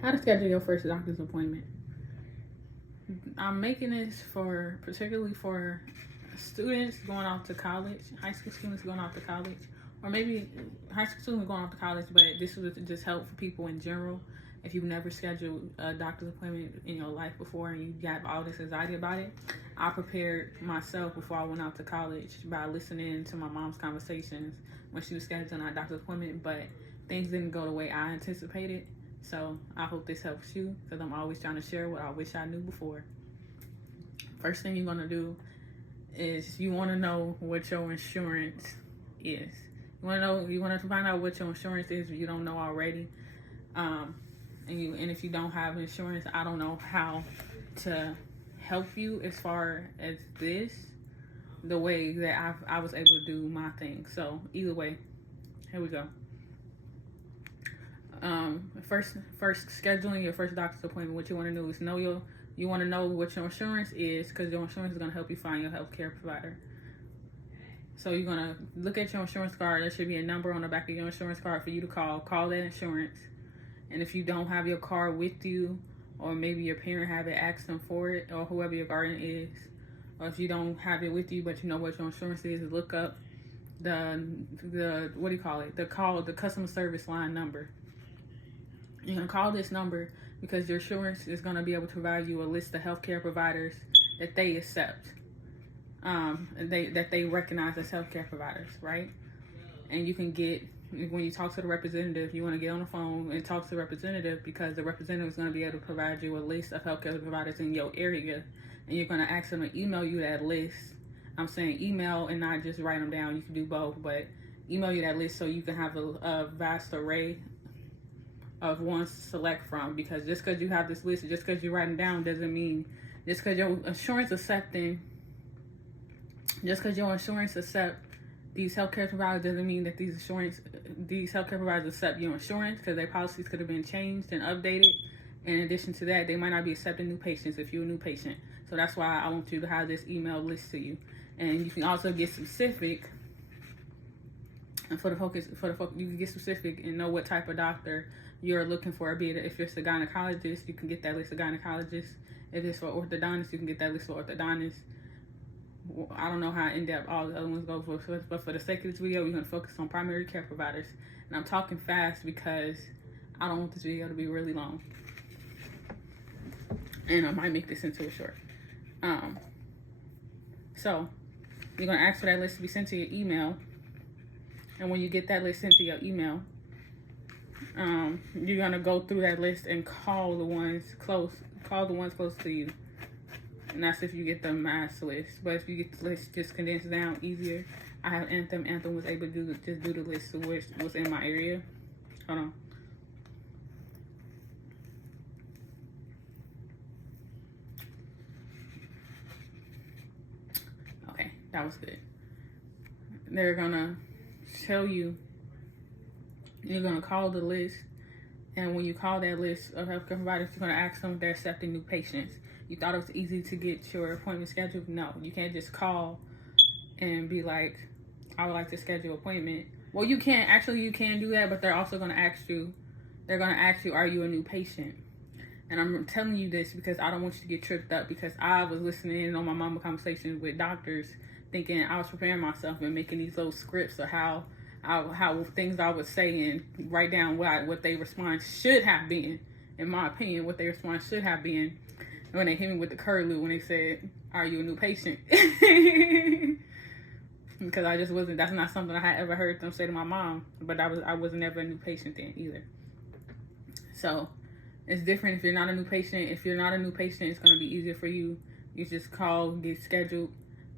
How to schedule your first doctor's appointment. I'm making this particularly for students going off to college, high school students going off to college, or maybe high school students going off to college, but this would just help for people in general. If you've never scheduled a doctor's appointment in your life before and you got all this anxiety about it, I prepared myself before I went out to college by listening to my mom's conversations when she was scheduling our doctor's appointment, but things didn't go the way I anticipated. So I hope this helps you, because I'm always trying to share what I wish I knew before. First thing you're going to do is you want to know what your insurance is. You want to find out what your insurance is if you don't know already. And if you don't have insurance, I don't know how to help you as far as this, the way that I was able to do my thing. So either way, here we go. First scheduling your first doctor's appointment. What you want to do is you want to know what your insurance is, because your insurance is going to help you find your healthcare provider. So you're going to look at your insurance card. There should be a number on the back of your insurance card for you to call that insurance. And if you don't have your card with you, or maybe your parent have it, ask them for it, or whoever your guardian is. Or if you don't have it with you but you know what your insurance is, look up the what do you call it? The customer service line number. You're going to call this number because your insurance is going to be able to provide you a list of healthcare providers that they accept, that they recognize as healthcare providers, right? And you can get, when you talk to the representative, you want to get on the phone and talk to the representative, because the representative is going to be able to provide you a list of healthcare providers in your area, and you're going to ask them to email you that list. I'm saying email and not just write them down. You can do both, but email you that list so you can have a vast array of ones to select from. Because just because you have this list, just because you write them down, doesn't mean just because your insurance accept these healthcare providers, doesn't mean that these healthcare providers accept your insurance, because their policies could have been changed and updated. In addition to that, they might not be accepting new patients if you're a new patient. So that's why I want you to have this email list to you. And you can also get specific. And you can get specific and know what type of doctor you're looking for. Be it if it's a gynecologist, you can get that list of gynecologists. If it's for orthodontist, you can get that list for orthodontists. I don't know how in-depth all the other ones go, but for the sake of this video, we're going to focus on primary care providers. And I'm talking fast because I don't want this video to be really long. And I might make this into a short. So you're going to ask for that list to be sent to your email. And when you get that list sent to your email, you're going to go through that list and call the ones close to you. And that's if you get the mass list. But if you get the list just condensed down easier, I have Anthem. Anthem was able to just do the list of which was in my area. Hold on. Okay, that was good. They're gonna tell you, you're gonna call the list, and when you call that list of healthcare providers, you're gonna ask them if they're accepting new patients. You thought it was easy to get your appointment scheduled? No, you can't just call and be like, I would like to schedule an appointment. Well, you can do that, but they're also gonna ask you, are you a new patient? And I'm telling you this because I don't want you to get tripped up, because I was listening in on my mama conversations with doctors, thinking I was preparing myself and making these little scripts of how things I would say, and write down what they response should have been. In my opinion, what their response should have been, when they hit me with the curlew when they said, are you a new patient? Because that's not something I had ever heard them say to my mom, but I was never a new patient then either. So it's different if you're not a new patient. If you're not a new patient, it's going to be easier for you. You just call, get scheduled.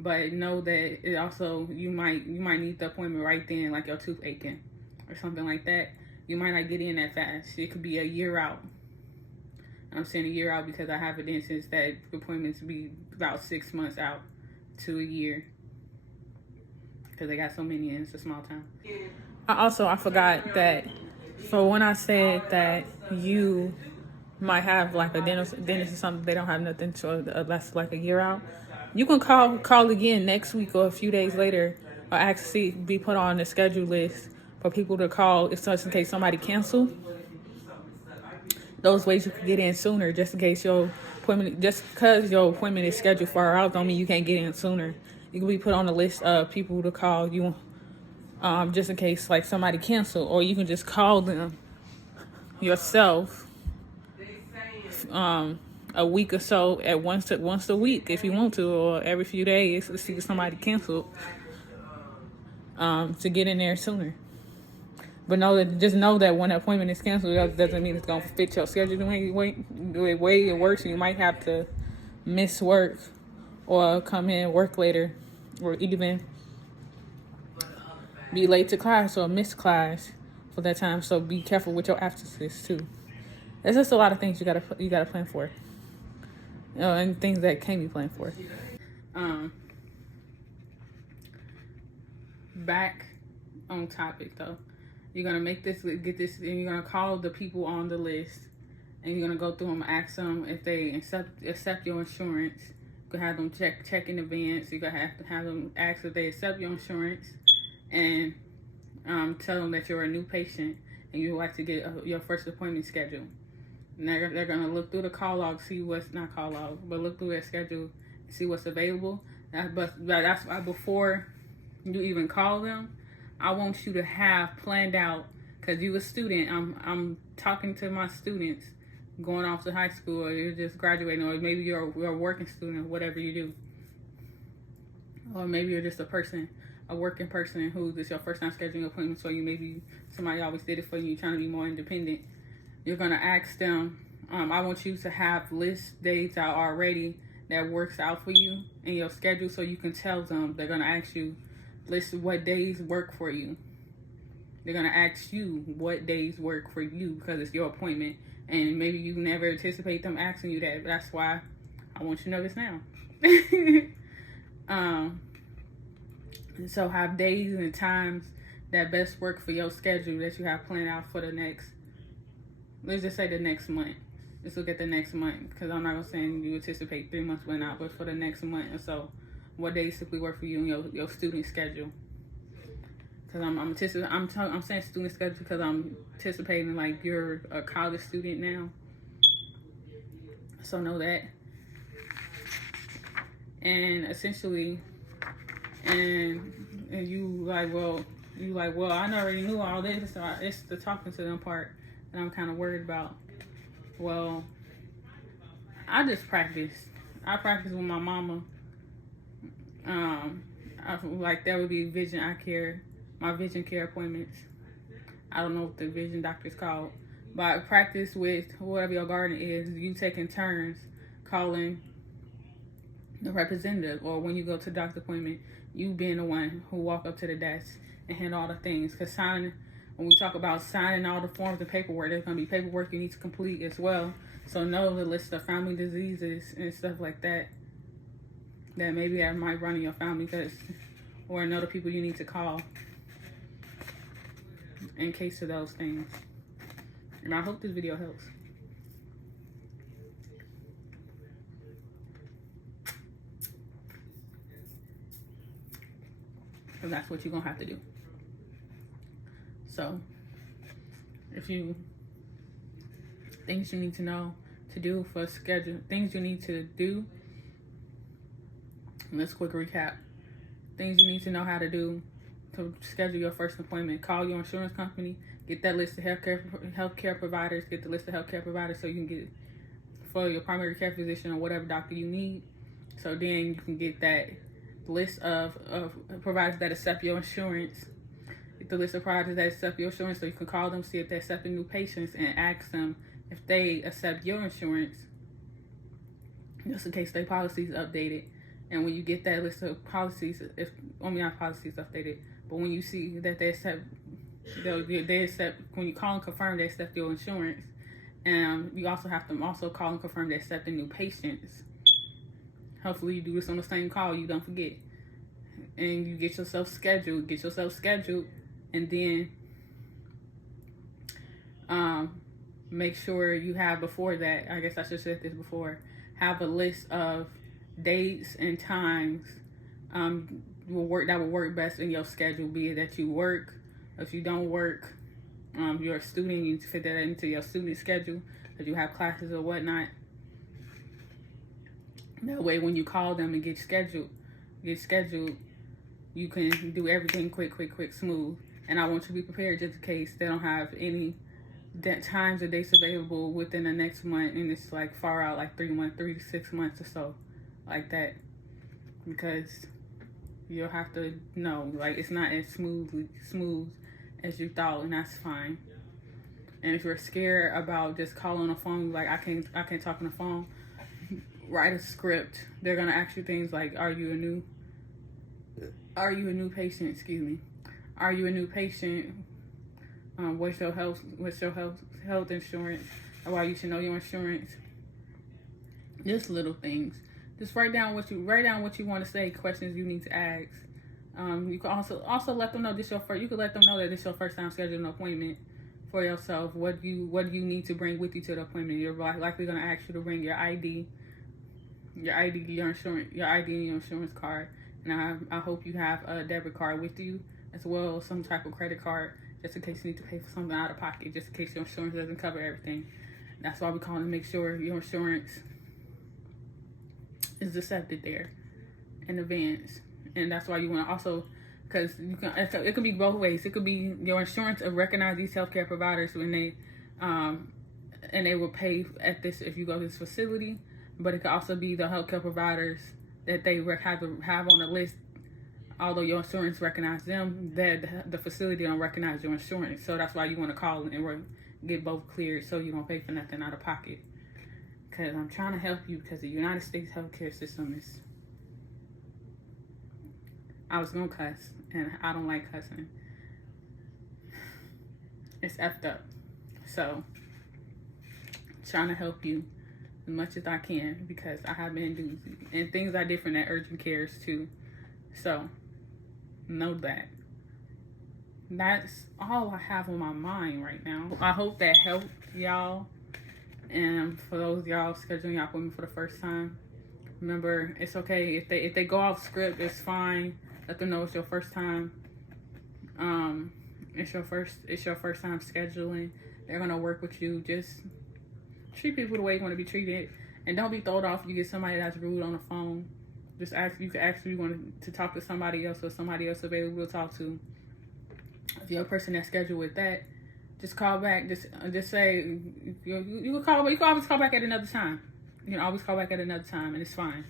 But know that it also, you might need the appointment right then, like your tooth aching or something like that. You might not get in that fast. It could be a year out. I'm saying a year out because I have evidence that appointments be about 6 months out to a year, because they got so many and it's a small town. I forgot that for when I said that you might have like a dentist or something, they don't have nothing, so that's like a year out. You can call again next week or a few days later, or actually be put on the schedule list for people to call, if just in case somebody cancel. those ways you can get in sooner, just in case your appointment, just because your appointment is scheduled far out, don't mean you can't get in sooner. You can be put on the list of people to call you, just in case like somebody cancel, or you can just call them yourself, a week or so at once a week if you want to, or every few days to see if somebody canceled, to get in there sooner. But just know that when an appointment is canceled, that doesn't mean it's gonna fit your schedule. The way it works, you might have to miss work or come in work later, or even be late to class or miss class for that time. So be careful with your absences too. There's just a lot of things you gotta plan for, and things that can be planned for. Back on topic though. You're gonna get this, and you're gonna call the people on the list, and you're gonna go through them, ask them if they accept your insurance. You can have them check in advance. You gotta have them ask if they accept your insurance, and tell them that you're a new patient and you would like to get your first appointment scheduled. And they're gonna look through the call log, see what's not call log, but look through their schedule, see what's available. But that's why before you even call them, I want you to have planned out, because you a student. I'm talking to my students going off to high school, or you're just graduating, or maybe you're a working student, or whatever you do. Or maybe you're just a working person who this is your first time scheduling appointments for you. Maybe somebody always did it for you, you're trying to be more independent. You're going to ask them, I want you to have list dates out already that works out for you in your schedule, so you can tell them. They're going to ask you, list what days work for you. They're going to ask you what days work for you, because it's your appointment. And maybe you never anticipate them asking you that, but that's why I want you to know this now. So have days and times that best work for your schedule that you have planned out for the next, let's just say the next month. Let's look at the next month, because I'm not going to say you anticipate 3 months went out, but for the next month or so, what days typically work for you in your student schedule? Because I'm saying student schedule because I'm anticipating like you're a college student now. So know that. And essentially, and you like, well, I already knew all this, so it's the talking to them part that I'm kind of worried about. Well, I just practice. I practice with my mama. Like that would be my vision care appointments. I don't know what the vision doctor's called, but I practice with whoever your guardian is. You taking turns calling the representative, or when you go to doctor's appointment, you being the one who walk up to the desk and handle all the things. Because when we talk about signing all the forms and paperwork, there's going to be paperwork you need to complete as well. So know the list of family diseases and stuff like that maybe that might run in your family, or know the people you need to call in case of those things. And I hope this video helps. And that's what you're going to have to do. So, things you need to know to do for schedule, things you need to do. Let's quick recap. Things you need to know how to do to schedule your first appointment. Call your insurance company. Get that list of healthcare providers. Get the list of healthcare providers so you can get for your primary care physician or whatever doctor you need. So then you can get that list of providers that accept your insurance. Get the list of providers that accept your insurance so you can call them, see if they're accepting new patients, and ask them if they accept your insurance, just in case their policy is updated. And when you get that list of policies, not policies updated, but when you see that they accept, when you call and confirm they accept your insurance, you also have to also call and confirm they accept the new patients. Hopefully you do this on the same call, you don't forget. And you get yourself scheduled, and then make sure you have before that, I guess I should have said this before, have a list of dates and times that will work best in your schedule, be it that you work, if you don't work, you're a student, you need to fit that into your student schedule if you have classes or whatnot. That way, when you call them and get scheduled, you can do everything quick, smooth. And I want you to be prepared just in case they don't have any times or dates available within the next month, and it's like far out, like 3 to 6 months or so, like that, because you'll have to know, like, it's not as smooth as you thought, and that's fine. And if you're scared about just calling on the phone, like, I can't talk on the phone, write a script. They're gonna ask you things like, are you a new patient? Excuse me. Are you a new patient? What's your health insurance? Or why you should know your insurance? Just little things. Just write down what you want to say. Questions you need to ask. You can also let them know this your first. You can let them know that this your first time scheduling an appointment for yourself. What do you need to bring with you to the appointment? You're likely going to ask you to bring your ID, your insurance, and your insurance card. And I hope you have a debit card with you as well as some type of credit card, just in case you need to pay for something out of pocket, just in case your insurance doesn't cover everything. That's why we call to make sure your insurance is accepted there in advance. And that's why you want to also, because it could be both ways. It could be your insurance will recognize these healthcare providers when they and they will pay at this if you go to this facility, but it could also be the healthcare providers that they have on the list. Although your insurance recognizes them, that the facility don't recognize your insurance. So that's why you want to call and get both cleared, so you don't pay for nothing out of pocket. Because I'm trying to help you, because the United States healthcare system is, I was going to cuss, and I don't like cussing. It's effed up. So, trying to help you as much as I can, because I have been doozy. And things are different at urgent cares too. So, know that. That's all I have on my mind right now. I hope that helped y'all. And for those y'all scheduling your appointment for the first time, remember, it's okay if they go off script. It's fine. Let them know it's your first time. It's your first time scheduling. They're gonna work with you. Just treat people the way you want to be treated, and don't be thrown off if you get somebody that's rude on the phone. Just ask. You can actually want to talk to somebody else, or somebody else available to talk to. If you're a person that's scheduled with that, just call back. Just say you can call. You can always call back at another time. You can always call back at another time, and it's fine.